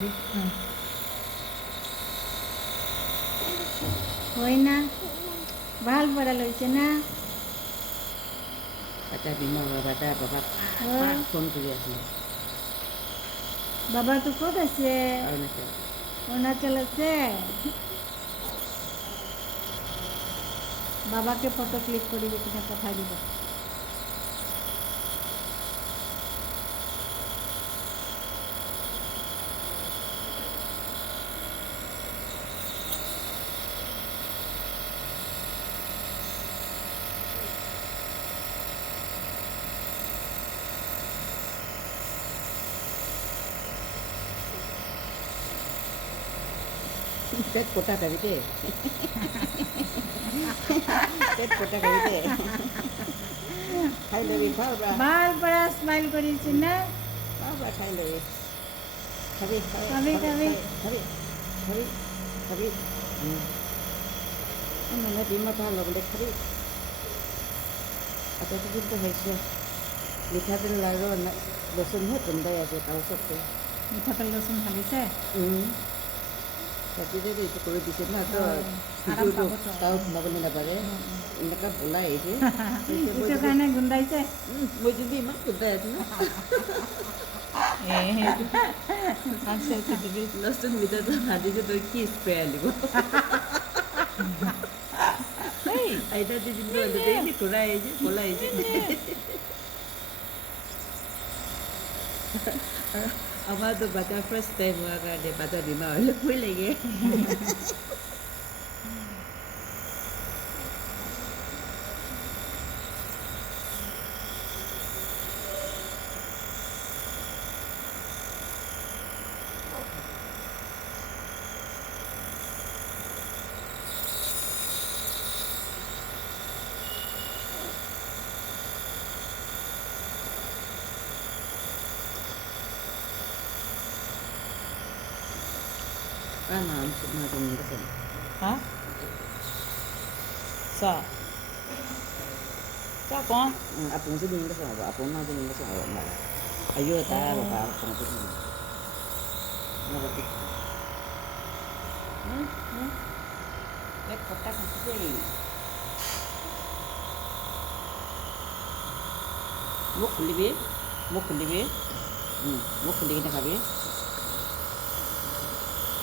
হয় না ভাল পড়া লইছে না বাটা বিমা বাটা বাবা ফোন কৰি আছিলে বাবা তো ক'ত আছে অৰুণাচল আছে বাবাকে ফটো ক্লিক কৰি কিনে পঠাই দিব পেট পটা খাবি দে পেট পটা খাবি দে খাই লবি খাও বা ভাল পড়া স্মাইল কৰিছে না খাও বা খাই লবি খাবি খাবি খাবি খাবি খাবি খাবি মানে বিমা ভাল লগলে খাবি আটাইটো কিন্তু হৈছে মিঠাতেল লাৰু লচুনহে গোন্ধাই আছে তাৰ ওচৰতে মিঠাতেল ৰচুন ঢালিছে ৰাতিতে এইটো কৰি দিছে না তো আৰাম পাব তো। তাও সোমাবলৈ নাপাৰে এনেকুৱা বোলাই আহিছে এইটো কাৰণে গোন্ধাইছে মই যদি ইমান গোন্ধাই আছো না লচুন মিঠাতেল ভাজিছে তই কি স্প্ৰে আনিব আইতা দিদিনটো আনতে এই ঘূৰাই আহিছে পলাই আহিছে আমাৰতো বাটা ফাৰ্ষ্ট টাইম হোৱাৰ কাৰণে বাটা বেমাৰ হ'লে ভয় লাগে Macam ni kan. Hả? Sao? Sao con? Apung sini ni kan, apung macam ni kan awak. Ayo tak apa apung sini. Nak pergi. Lek kotak mesti. Muk libe, muk libe. Muk libe nak habis.